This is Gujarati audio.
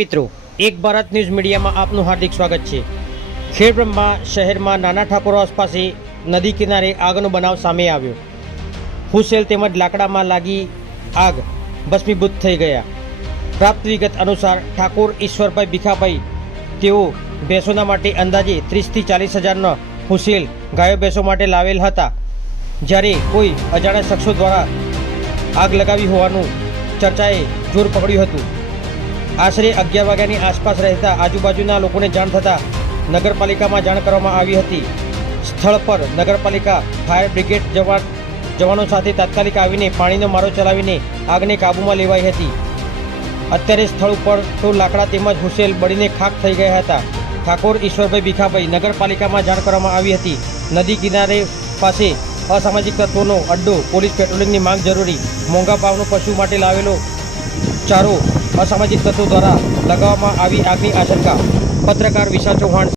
મિત્રો, એક ભારત ન્યૂઝ મીડિયામાં આપનું હાર્દિક સ્વાગત છે। ખેડબ્રહ્મા શહેરમાં નાના ઠાકોર હાઉસ પાસે નદી કિનારે આગનો બનાવ સામે આવ્યો। ફૂસેલ તેમજ લાકડામાં લાગી આગ ભસ્મીભૂત થઈ ગયા। પ્રાપ્ત વિગત અનુસાર ઠાકોર ઈશ્વરભાઈ ભીખાભાઈ તેઓ ભેંસોના માટે અંદાજે 30 થી 40 હજારનો ફૂસેલ ગાયો ભેંસો માટે લાવેલ હતા, જ્યારે કોઈ અજાણ્યા શખ્સો દ્વારા આગ લગાવી હોવાનું ચર્ચાએ જોર પકડ્યું હતું। આશરે 11 વાગ્યાની આસપાસ રહેતા આજુબાજુના લોકોને જાણ થતાં નગરપાલિકામાં જાણ કરવામાં આવી હતી। સ્થળ પર નગરપાલિકા ફાયર બ્રિગેડ જવાનો સાથે તાત્કાલિક આવીને પાણીનો મારો ચલાવીને આગને કાબૂમાં લેવાઈ હતી। અત્યારે સ્થળ ઉપર તો લાકડા તેમજ હુસેલ બળીને ખાખ થઈ ગયા હતા। ઠાકોર ઈશ્વરભાઈ ભીખાભાઈ નગરપાલિકામાં જાણ કરવામાં આવી હતી। નદી કિનારે પાસે અસામાજિક તત્વોનો અડ્ડો, પોલીસ પેટ્રોલિંગની માંગ જરૂરી, મોંઘા ભાવનો પશુ માટે લાવેલો ચારો અસામાજિક તત્વો દ્વારા લગાવવામાં આવી આગની આશંકા। પત્રકાર વિશાલ ચૌહાણ।